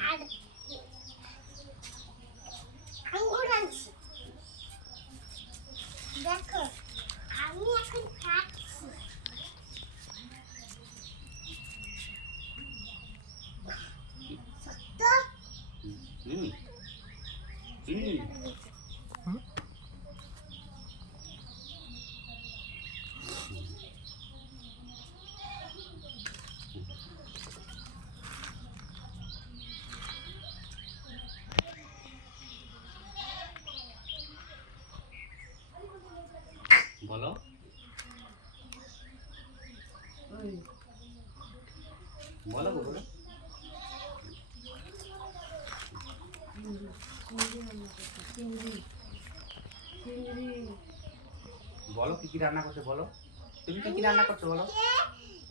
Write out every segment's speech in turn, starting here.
আর বলো কি কি রান্না করছ বলো। তুমি কি কি রান্না করছ বলো।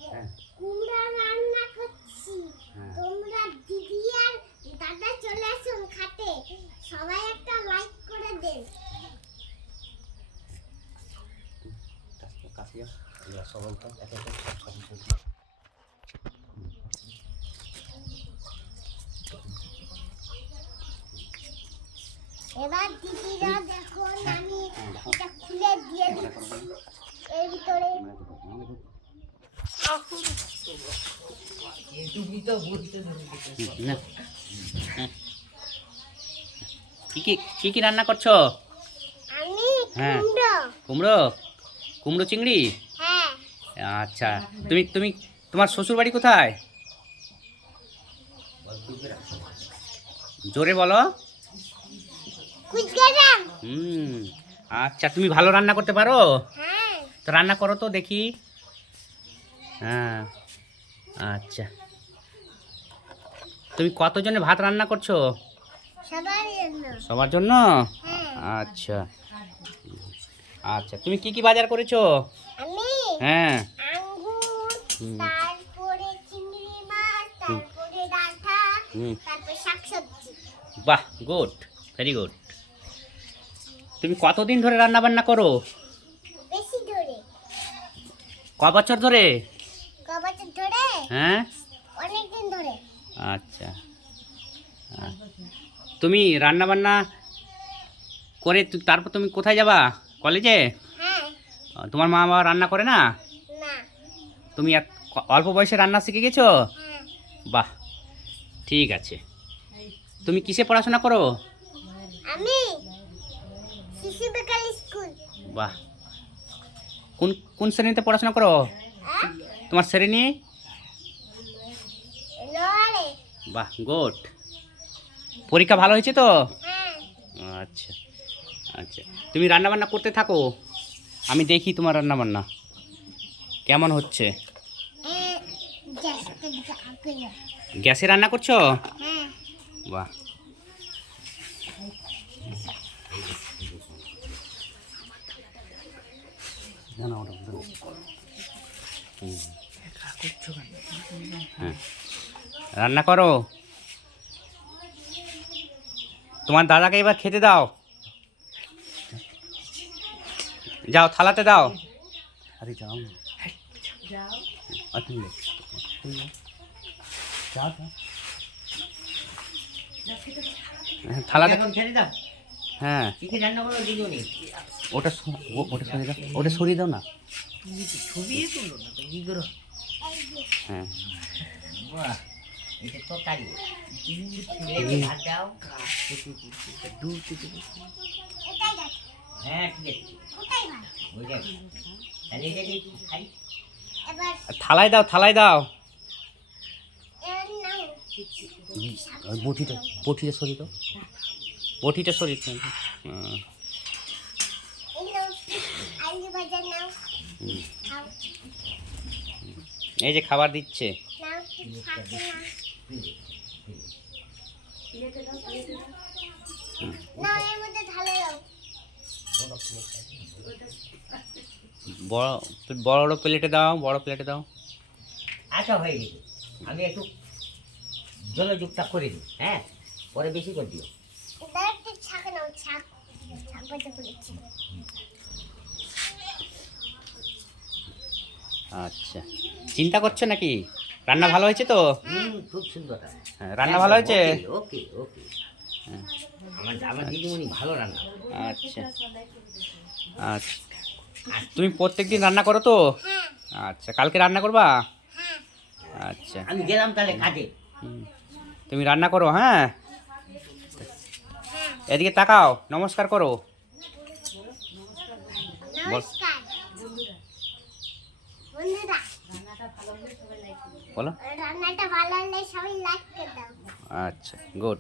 হ্যাঁ। কুমড়া রান্না করছি। হ্যাঁ। তোমরা দিদি আর দাদা চলে আসুন খাতে সবাই একটা লাইক করে দেন সবাই তো একে একে সব সব এবার দিদিরা দেখুন আমি এটা খুলে দিয়ে দিচ্ছি। এর ভিতরে। কি কি কি কি রান্না করছ? হ্যাঁ। কুমড়ো। কুমড়ো? কুমড়ো চিংড়ি? হ্যাঁ। আচ্ছা। তুমি তুমি তোমার শ্বশুর বাড়ি কোথায়? জোরে বলো। হুম আচ্ছা তুমি ভালো রান্না করতে পারো? হ্যাঁ। তো রান্না করো তো দেখি। হ্যাঁ আচ্ছা। তুমি কতজনে ভাত রান্না করছ? সবার জন্য। হ্যাঁ। আচ্ছা। আচ্ছা তুমি কি কি বাজার করেছ? হ্যাঁ। বাহ গুড ভেরি গুড। তুমি কতদিন ধরে রান্না বান্না করো? বেশি ধরে। ক বছর ধরে? ক বছর ধরে? হ্যাঁ? অনেক দিন ধরে। আচ্ছা। তুমি রান্না বান্না করে তারপর তুমি কোথায় যাবা? কলেজে? হ্যাঁ। তোমার মা বাবা রান্না করে না? তুমি অল্প বয়সে রান্না শিখে গেছো? হ্যাঁ। বাহ ঠিক আছে। তুমি কিসে পড়াশোনা করো? আমি শিশু বেকার স্কুল। বাহ। কোন কোন শ্রেণীতে পড়াশোনা করো? হ্যাঁ? তোমার শ্রেণি? বাহ গুড। পরীক্ষা ভালো হয়েছে তো? হ্যাঁ। আচ্ছা আচ্ছা। তুমি রান্নাবান্না করতে থাকো? আমি দেখি তোমার রান্নাবান্না। কেমন হচ্ছে। গ্যাসে রান্না করছ? হ্যাঁ। বাহ। না, না, ওটা-। হ্যাঁ। রান্না করো। তোমার দাদাকে এবার খেতে দাও। যাও থালাতে দাও। আরে যাও। হ্যাঁ, থালাতে ছেড়ে দাও। হ্যাঁ। রান্না করো ওটা ও- ওটা সরিয়ে দাও। ওটা সরিয়ে দাও না? ছবি তুলো না তো কি করো? হ্যাঁ। এটা তো ভাত দাও এটাই হ্যাঁ ঠিক আছে। থালায় দাও থালায় দাও। বটিটা বটিটা সরিয়ে দাও। বটিটা সরিয়ে দাও হুম, এই নাও আলু ভাজা নাও হুম। খাও এই যে খাবার দিচ্ছে। বড় বড় প্লেটে দাও বড় প্লেটে দাও। আচ্ছা হয়ে গেছে। আমি একটু জলযুক্তা করে দিই হ্যাঁ? পরে বেশি করে দিও। ছাক নাও ছাক। ছাক ভাজা করেছি আচ্ছা। চিন্তা করছ নাকি? রান্না ভালো হয়েছে তো? খুব সুন্দর হ্যাঁ, রান্না ভালো হয়েছে? ওকে ওকে হ্যাঁ, আমার আমার দিদিমণি ভালো রান্না আচ্ছা। আচ্ছা। তুমি প্রত্যেকদিন রান্না করো তো? হ্যাঁ আচ্ছা কালকে রান্না করবা? হ্যাঁ আচ্ছা। আমি গেলাম তাহলে কাজে। তুমি রান্না করো হ্যাঁ? এদিকে তাকাও নমস্কার করো। নমস্কার বলো। রান্নাটা ভালো হলে সবাই লাইক করে দাও। আচ্ছা গুড